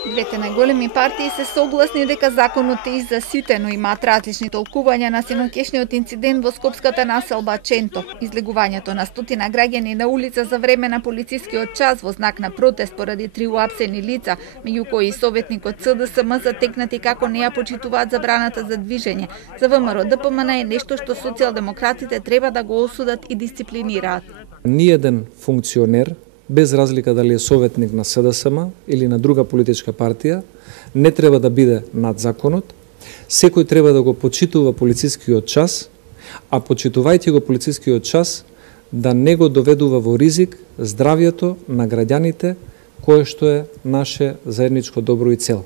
Двете најголеми партии се согласни дека законот е за сите, но имаат различни толкувања на синоќешниот инцидент во скопската населба Ченто. Излегувањето на стотина граѓани на улица за време на полицискиот час во знак на протест поради 3 уапсени лица, меѓу кои и советникот СДСМ затекнати како не ја почитуваат забраната за движење. За ВМРО ДПМН е нешто што социјалдемократите треба да го осудат и дисциплинираат. Ниеден функционер, без разлика дали е советник на СДСМ или на друга политичка партија, не треба да биде над законот. Секој треба да го почитува полицискиот час, а почитувајќи го полицискиот час, да не го доведува во ризик здравјето на граѓаните, кое што е наше заедничко добро и цел.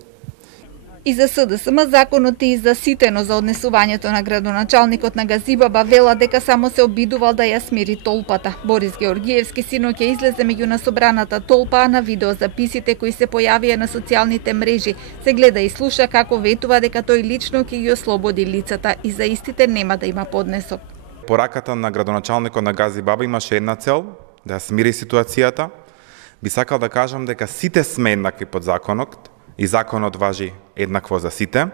И за СДСМ законот е и за сите, но за однесувањето на градоначалникот на Газибаба вела дека само се обидувал да ја смири толпата. Борис Георгиевски синоќа излезе меѓу насобраната толпа, а на видеозаписите кои се појавија на социјалните мрежи се гледа и слуша како ветува дека тој лично ќе ги ослободи лицата и за истите нема да има поднесок. Пораката на градоначалникот на Газибаба имаше една цел, да ја смири ситуацијата. Би сакал да кажам дека сите сме еднакви под законот, и законот важи еднакво за сите.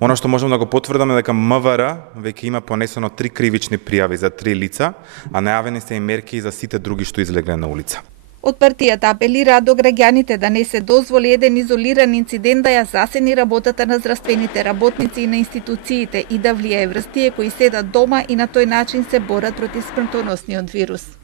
Оно што можам да го потврдам е дека МВР веќе има понесено 3 кривични пријави за 3 лица, а најавени се и мерки и за сите други што излегле на улица. Од партијата апелираат до граѓаните да не се дозволи еден изолиран инцидент да ја засени работата на здравствените работници и на институциите и да влијае врз тие кои седат дома и на тој начин се борат против смртоносниот вирус.